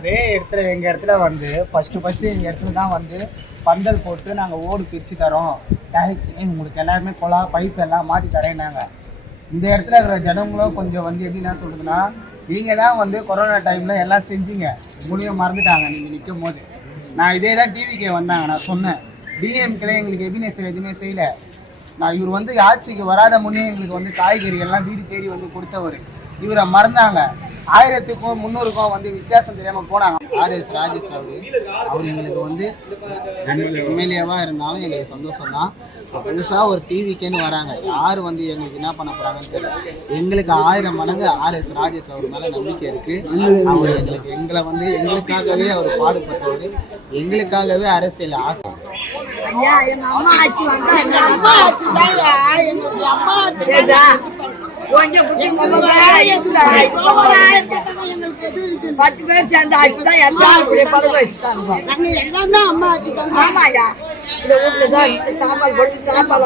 அதே இடத்துல எங்க இடத்துல வந்து ஃபர்ஸ்ட் எங்க இடத்துல தான் வந்து பந்தல் போட்டு நாங்க ஓடு பிரிச்சு தரோம், உங்களுக்கு எல்லாருமே குழா பைப் எல்லாம் மாத்தி தரேன்னாங்க. இந்த இடத்துல இருக்கிற ஜனங்களும் கொஞ்சம் வந்து எப்படின்னா சொல்றதுன்னா, நீங்க தான் வந்து கொரோனா டைம்ல எல்லாம் செஞ்சீங்க, உங்களையும் மறந்துட்டாங்க நீங்க நிற்கும் போது. நான் இதே தான் டிவிக்கே வந்தாங்க, நான் சொன்னேன் டிஎம்கே எங்களுக்கு எபினேசர் எதுவுமே செய்யல. நான் இவர் வந்து ஆட்சிக்கு வராத முன்னே எங்களுக்கு வந்து காய்கறி எல்லாம் வீடு தேடி வந்து கொடுத்தவர், இவரை மறந்தாங்க. 1000க்கும் 300க்கும் வந்து வித்தியாசம் தெரியாம போனாங்க. ஆர்எஸ் ராஜேஷ் அவர் எங்களுக்கு வந்து எம்எல்ஏவா இருந்தாலும் எங்களுக்கு சந்தோஷம் தான். புதுசா ஒரு டிவிக்கேன்னு வராங்க, யார் வந்து எங்களுக்கு என்ன பண்ண போறாங்கன்னு தெரியல. எங்களுக்கு 1000 மடங்கு ஆர்எஸ் ராஜேஷ் அவர் மேல நம்பிக்கை இருக்கு. அவர் எங்களை வந்து எங்களுக்காகவே அவர் பாடுபட்டவர், எங்களுக்காகவே அரசியல் ஆசை. எங்க அம்மா ஆட்சி வந்தா கொஞ்சம் 10 பேர் சேர்ந்து ஆச்சுதான் எல்லாரும் படம் வச்சுட்டாங்க. ஆமாயா, இந்த வீட்டுல தான் சாப்பாடு போட்டு சாப்பாடு